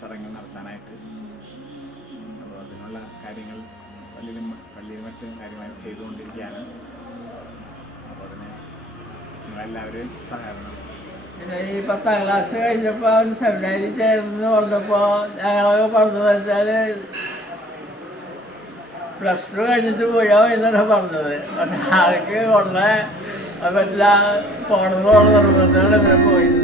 ചടങ്ങുകൾ നടത്താനായിട്ട്. അപ്പോൾ അതിനുള്ള കാര്യങ്ങൾ പള്ളിയിൽ മറ്റ് കാര്യമായി ചെയ്തുകൊണ്ടിരിക്കുകയാണ്. അപ്പോൾ അതിന് നിങ്ങളെല്ലാവരും സഹകരണം. പിന്നെ ഈ 10ാം ക്ലാസ് കഴിഞ്ഞപ്പോൾ ഒരു സെമിനാരിൽ ചേർന്ന് വന്നപ്പോൾ ഞങ്ങളൊക്കെ പറഞ്ഞതെന്ന് വെച്ചാൽ +2 കഴിഞ്ഞിട്ട് പോയോ എന്നാണ് പറഞ്ഞത്. പക്ഷെ ആൾക്ക് ഉടനെ പറ്റില്ല, പോകണമെന്നുള്ള നിർബന്ധമാണ് ഇവരെ പോയത്.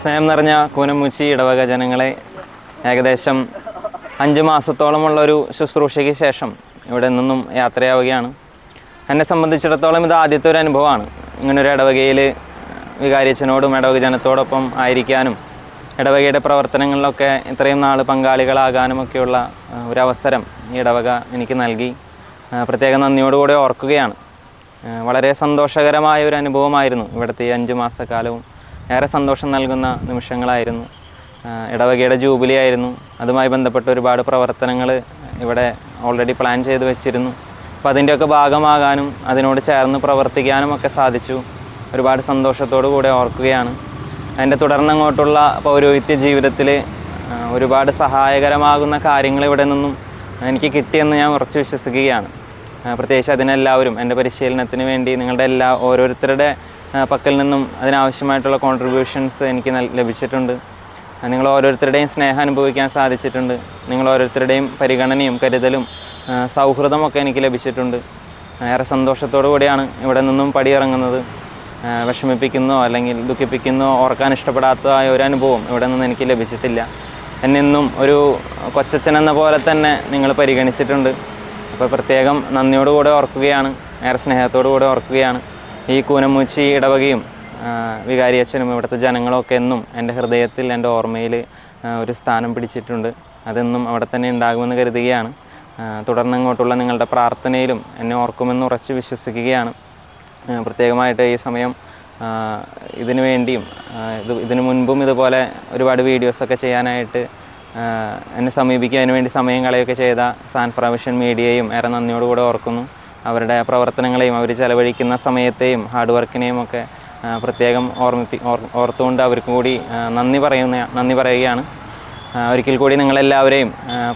സ്നേഹം നിറഞ്ഞ കൂനമുച്ചി ഇടവക ജനങ്ങളെ, ഏകദേശം 5 മാസത്തോളമുള്ളൊരു ശുശ്രൂഷയ്ക്ക് ശേഷം ഇവിടെ നിന്നും യാത്രയാവുകയാണ്. എന്നെ സംബന്ധിച്ചിടത്തോളം ഇത് ആദ്യത്തെ ഒരു അനുഭവമാണ്. ഇങ്ങനൊരു ഇടവകയിൽ വികാരിയച്ഛനോടും ഇടവക ജനത്തോടൊപ്പം ആയിരിക്കാനും ഇടവകയുടെ പ്രവർത്തനങ്ങളിലൊക്കെ ഇത്രയും നാൾ പങ്കാളികളാകാനുമൊക്കെയുള്ള ഒരവസരം ഈ ഇടവക എനിക്ക് നൽകി. പ്രത്യേക നന്ദിയോടുകൂടെ ഓർക്കുകയാണ്. വളരെ സന്തോഷകരമായ ഒരു അനുഭവമായിരുന്നു ഇവിടുത്തെ 5 മാസക്കാലവും. ഏറെ സന്തോഷം നൽകുന്ന നിമിഷങ്ങളായിരുന്നു. ഇടവകയുടെ ജൂബിലി ആയിരുന്നു. അതുമായി ബന്ധപ്പെട്ട ഒരുപാട് പ്രവർത്തനങ്ങൾ ഇവിടെ ഓൾറെഡി പ്ലാൻ ചെയ്ത് വെച്ചിരുന്നു. അപ്പോൾ അതിൻ്റെയൊക്കെ ഭാഗമാകാനും അതിനോട് ചേർന്ന് പ്രവർത്തിക്കാനും ഒക്കെ സാധിച്ചു. ഒരുപാട് സന്തോഷത്തോടു കൂടെ ഓർക്കുകയാണ്. അതിൻ്റെ തുടർന്നങ്ങോട്ടുള്ള പൗരോഹിത്യ ജീവിതത്തിൽ ഒരുപാട് സഹായകരമാകുന്ന കാര്യങ്ങൾ ഇവിടെ നിന്നും എനിക്ക് കിട്ടിയെന്ന് ഞാൻ ഉറച്ചു വിശ്വസിക്കുകയാണ്. പ്രത്യേകിച്ച് അതിനെല്ലാവരും എൻ്റെ പരിശീലനത്തിന് വേണ്ടി നിങ്ങളുടെ ഓരോരുത്തരുടെ പക്കൽ നിന്നും അതിനാവശ്യമായിട്ടുള്ള കോൺട്രിബ്യൂഷൻസ് എനിക്ക് ലഭിച്ചിട്ടുണ്ട്. നിങ്ങൾ ഓരോരുത്തരുടെയും സ്നേഹം അനുഭവിക്കാൻ സാധിച്ചിട്ടുണ്ട്. നിങ്ങൾ ഓരോരുത്തരുടെയും പരിഗണനയും കരുതലും സൗഹൃദമൊക്കെ എനിക്ക് ലഭിച്ചിട്ടുണ്ട്. ഏറെ സന്തോഷത്തോടു കൂടിയാണ് ഇവിടെ നിന്നും പടിയിറങ്ങുന്നത്. വിഷമിപ്പിക്കുന്നോ അല്ലെങ്കിൽ ദുഃഖിപ്പിക്കുന്നോ ഓർക്കാൻ ഇഷ്ടപ്പെടാത്തതായ ഒരു അനുഭവം ഇവിടെ നിന്ന് എനിക്ക് ലഭിച്ചിട്ടില്ല. എന്നെന്നും ഒരു കൊച്ചച്ഛനെന്ന പോലെ തന്നെ നിങ്ങൾ പരിഗണിച്ചിട്ടുണ്ട്. അപ്പോൾ പ്രത്യേകം നന്ദിയോടുകൂടെ ഓർക്കുകയാണ്, ഏറെ സ്നേഹത്തോടു കൂടെ ഓർക്കുകയാണ്. ഈ കൂനമുച്ചി ഇടവകയും വികാരിയച്ഛനും ഇവിടുത്തെ ജനങ്ങളൊക്കെ എന്നും എൻ്റെ ഹൃദയത്തിൽ, എൻ്റെ ഓർമ്മയിൽ ഒരു സ്ഥാനം പിടിച്ചിട്ടുണ്ട്. അതെന്നും അവിടെ തന്നെ ഉണ്ടാകുമെന്ന് കരുതുകയാണ്. തുടർന്നങ്ങോട്ടുള്ള നിങ്ങളുടെ പ്രാർത്ഥനയിലും എന്നെ ഓർക്കുമെന്ന് ഉറച്ച് വിശ്വസിക്കുകയാണ്. പ്രത്യേകമായിട്ട് ഈ സമയം ഇതിനു വേണ്ടിയും ഇതിനു മുൻപും ഇതുപോലെ ഒരുപാട് വീഡിയോസൊക്കെ ചെയ്യാനായിട്ട് എന്നെ സമീപിക്കുക, അതിനുവേണ്ടി സമയം കളയൊക്കെ ചെയ്ത സാൻഫ്രാവിഷൻ മീഡിയയും ഏറെ നന്ദിയോടുകൂടെ ഓർക്കുന്നു. അവരുടെ പ്രവർത്തനങ്ങളെയും അവർ ചെലവഴിക്കുന്ന സമയത്തെയും ഹാർഡ് വർക്കിനെയും ഒക്കെ പ്രത്യേകം ഓർത്തുകൊണ്ട് അവർക്കും കൂടി നന്ദി പറയുകയാണ്. ഒരിക്കൽ കൂടി നിങ്ങളെല്ലാവരെയും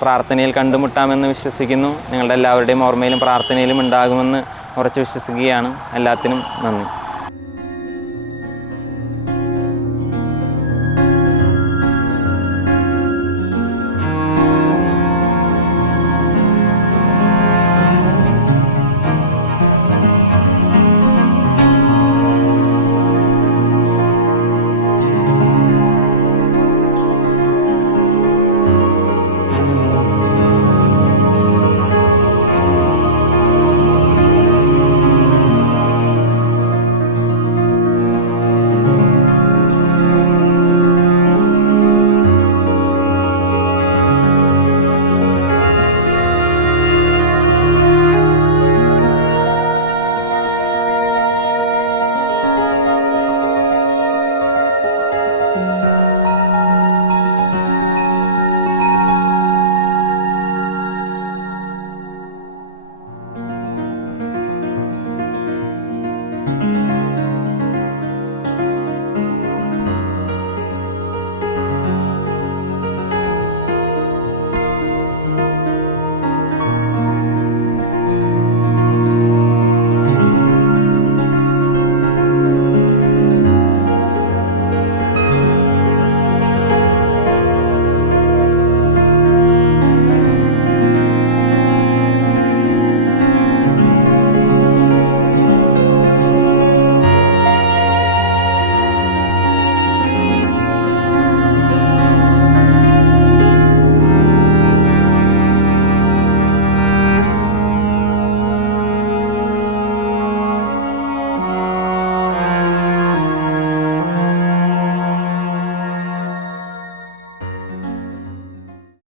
പ്രാർത്ഥനയിൽ കണ്ടുമുട്ടാമെന്ന് വിശ്വസിക്കുന്നു. നിങ്ങളുടെ എല്ലാവരുടെയും ഓർമ്മയിലും പ്രാർത്ഥനയിലും ഉണ്ടാകുമെന്ന് ഉറച്ചു വിശ്വസിക്കുകയാണ്. എല്ലാത്തിനും നന്ദി.